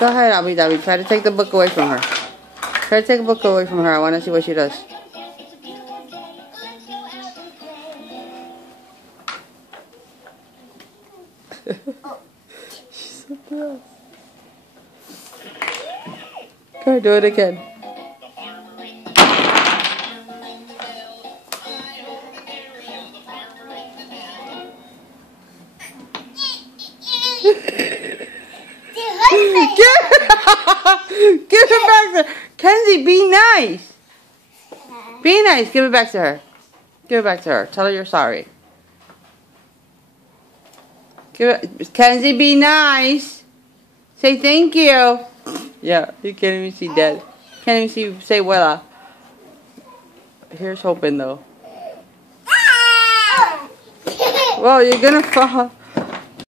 Go ahead, Abby Dabby. Try to take the book away from her. Try to take the book away from her. I want to see what she does. She's so gross. Go ahead, do it again. Give it back to her. Kenzie, be nice. Be nice. Give it back to her. Give it back to her. Tell her you're sorry. Kenzie, be nice. Say thank you. Yeah, you can't even see Dad. Can't even see. Say Wella. Here's hoping though. Whoa, you're gonna fall.